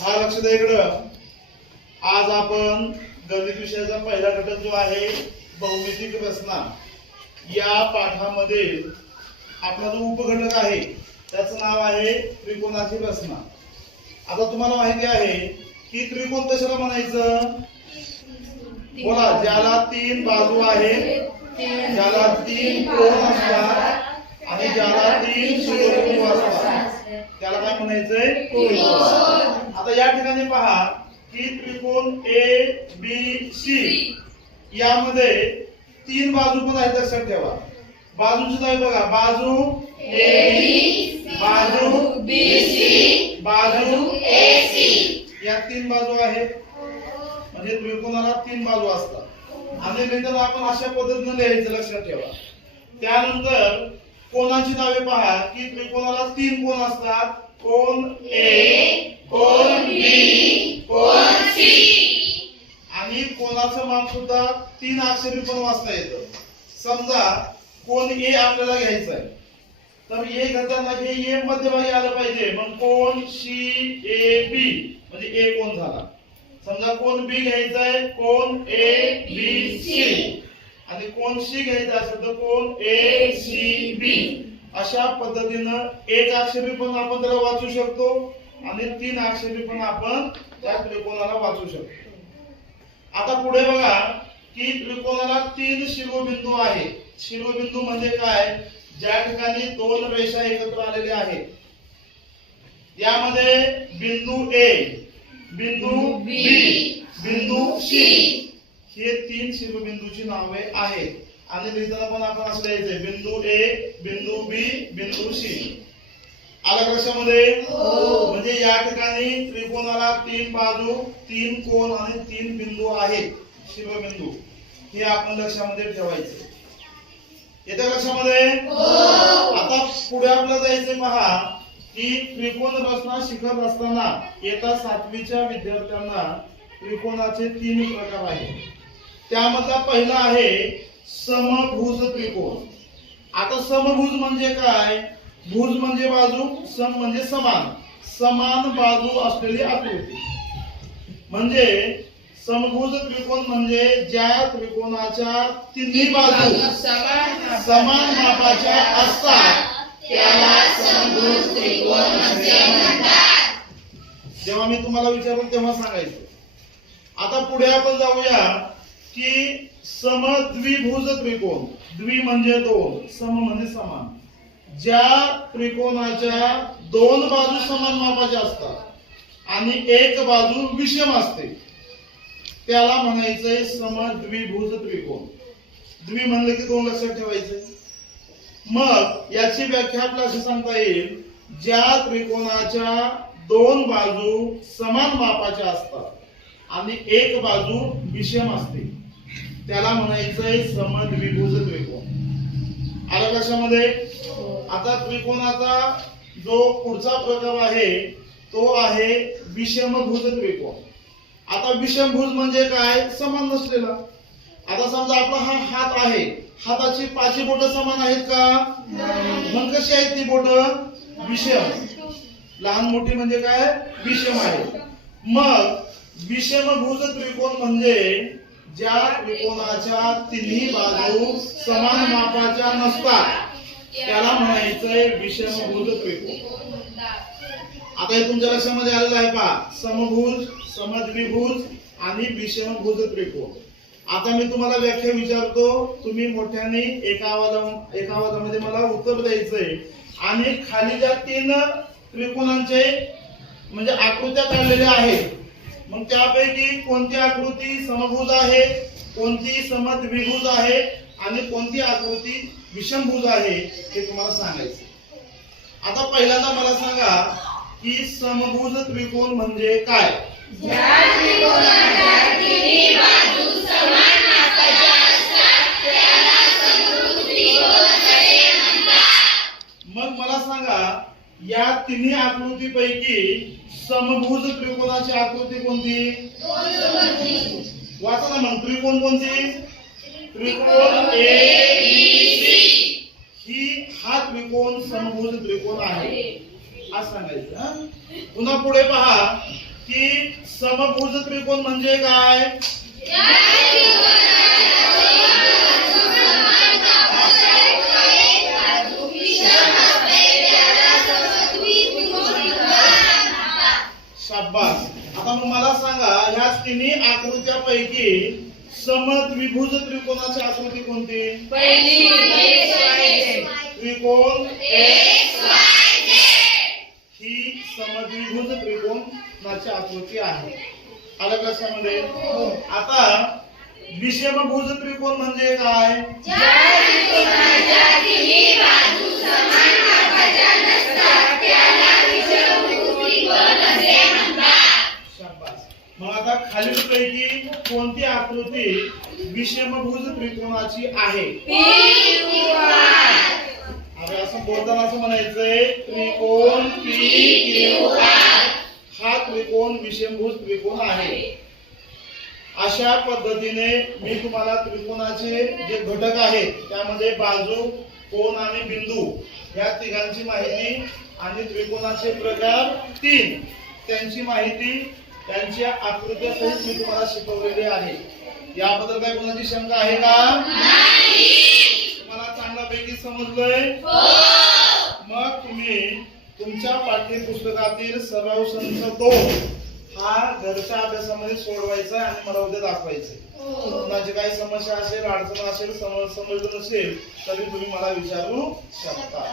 हा लक्ष द्या इकडं. आज आपण गणित विषयाचा पहिला घटक जो आहे भौमितिक रचना. या पाठामध्ये आपला जो उपघटक आहे त्याचं नाव आहे त्रिकोणाची रचना. आता तुम्हाला माहिती आहे की त्रिकोण कशाला म्हणायचं? बोला ज्याला तीन बाजू आहेत ज्याला तीन कोण असतात आणि ज्याला तीन शिरोबिंदू असतात. त्याला काय म्हणायचंय? त्रिकोण आता या ठिकाणी पहा की त्रिकोण ए बी सी यामध्ये तीन बाजू पण आहेत लक्षात ठेवा. बाजूची नावे बघा. बाजू ए बाजू बाजू या तीन बाजू आहेत. म्हणजे त्रिकोणाला तीन बाजू असतात. आणि लिहिताना आपण अशा पद्धतीने लिहायचं लक्षात ठेवा. त्यानंतर कोणाची नावे पहा की त्रिकोणाला तीन कोण असतात? कोण ए कोण बी कोण आणि कोणाचं माप सुद्धा तीन अक्षरी पण वाचता येतं. समजा कोण ए आपल्याला घ्यायचं आहे तर ए घेताना हे ए मध्यभागी आलं पाहिजे. मग कोण सी ए बी? म्हणजे ए कोण झाला? समजा कोण बी घ्यायचा आहे कोण ए बी सी. आणि कोण सी घ्यायचा असेल तर कोण ए सी बी. अशा पद्धतीनं एक अक्षरी पण आपण त्याला वाचू शकतो आणि तीन अक्षरी पण आपण त्या त्रिकोणाला वाचू शकतो. आता पुढे बघा की त्रिकोणाला तीन शिरोबिंदू आहे शिरोबिंदू म्हणजे काय? ज्या ठिकाणी दोन रेषा एकत्र आलेल्या आहेत. यामध्ये बिंदू ए बिंदू बी बिंदू सी. हे तीन शिरोबिंदूची नावे आहेत. आणि लिहिताना पण आपण असं लिहायचंय बिंदू ए बिंदू बी बिंदू सी. आलं का लक्षामध्ये? म्हणजे या ठिकाणी त्रिकोणाला तीन बाजू तीन कोण आणि तीन बिंदू आहेत. शिरोबिंदू हे आपण लक्षामध्ये ठेवायचे येत्या लक्षामध्ये? आता पुढे आपल्याला जायचं पहा की त्रिकोण रचना शिकत असताना येता सातवीच्या विद्यार्थ्यांना त्रिकोणाचे तीन प्रकार आहेत. त्यामधला पहिला आहे समभुज त्रिकोण आता समभुज म्हणजे काय? भुज म्हणजे बाजू सम म्हणजे समान. समान बाजू असलेली आकृती. म्हणजे समभुज त्रिकोण म्हणजे ज्या त्रिकोणाच्या तिन्ही बाजू समान मापाच्या असतात. जेव्हा मी तुम्हाला विचारलं तेव्हा सांगायचं. आता पुढे आपण जाऊया. की समद्विभुज त्रिकोण. द्वि म्हणजे दोन सम म्हणजे समान. ज्या त्रिकोणाच्या दोन बाजू समान मापाच्या असतात आणि एक बाजू विषम असते त्याला म्हणायचंय समद्विभुज त्रिकोण. द्वि म्हणलं की दोन लक्षात ठेवायचं मग याची व्याख्या आपल्याला अशी सांगता येईल ज्या त्रिकोणाच्या दोन बाजू समान मापाच्या असतात आणि एक बाजू विषम असते. त्याला म्हणायचंय समद्विभुज त्रिकोण. आलं लक्षामध्ये आता त्रिकोणाचा जो पुढचा प्रकार आहे तो आहे विषमभुज त्रिकोण. आता विषमभुज म्हणजे काय? समान नसलेला. आता समजा आपला हा हात आहे हाताची पाची बोट समान आहेत का? मग कशी आहेत ती बोट? विषम. लहान मोठी म्हणजे काय? विषम आहे. मग विषमभुज त्रिकोण म्हणजे ज्या त्रिकोणाच्या तिन्ही बाजू समान मापाच्या नसतात. त्याला म्हणायचंय विषमभुज त्रिकोण आता हे तुमच्या लक्षामध्ये आलेलं आहे पहा. समभुज समद्विभुज आणि विषमभुज त्रिकोण आता मी तुम्हाला व्याख्या विचारतो. तुम्ही मोठ्याने एका आवाजा एका आवाजामध्ये मला उत्तर द्यायचंय. आणि खाली ज्या तीन त्रिकोणांचे म्हणजे आकृत्या काढलेल्या आहेत मग त्यापैकी कोणती आकृती समभुज आहे कोणती समद्विभुज आहे आणि कोणती आकृती विषमभुज आहे हे तुम्हाला सांगायचं आता पहिल्यांदा मला सांगा की समभुज त्रिकोण म्हणजे काय? या तिन्ही आकृतीपैकी समभुज त्रिकोणाची आकृती कोणती? वाचा ना मग. त्रिकोण कोणती? त्रिकोण ए ही हा त्रिकोण समभुज त्रिकोण आहे. असं सांगायचं पुन्हा पुढे पहा की समभुज त्रिकोण म्हणजे काय? आता मला सांगा ह्या तिन्ही आकृत्यापैकी समद्विभुज त्रिकोणाची आकृती कोणती? त्रिकोण ही समद्विभुज त्रिकोणाची आकृती आहे. आलं लक्षामध्ये आता विषमभुज त्रिकोण म्हणजे काय? खालीलपैकी कोणती आकृती विषमभुज त्रिकोणाची आहे? अरे असं बोलताना असं म्हणायचंय त्रिकोण हा त्रिकोण विषमभुज त्रिकोण आहे. अशा पद्धतीने मी तुम्हाला त्रिकोणाचे जे घटक आहेत त्यामध्ये बाजू कोण आणि बिंदू या तिघांची माहिती आणि त्रिकोणाचे प्रकार तीन. त्यांची माहिती त्यांच्या आकृत्या सहित मी तुम्हाला शिकवलेली आहे. याबद्दल काय कोणाची शंका आहे का? तुम्हाला चांगल्यापैकी समजलंय? मग तुम्ही तुमच्या पाठ्यपुस्तकातील सराव संच दोन हा घरच्या अभ्यासामध्ये सोडवायचा आणि मला उद्या दाखवायचं कोणाची काही समस्या असेल अडचण असेल सम- समजलं नसेल तरी तुम्ही मला विचारू शकता.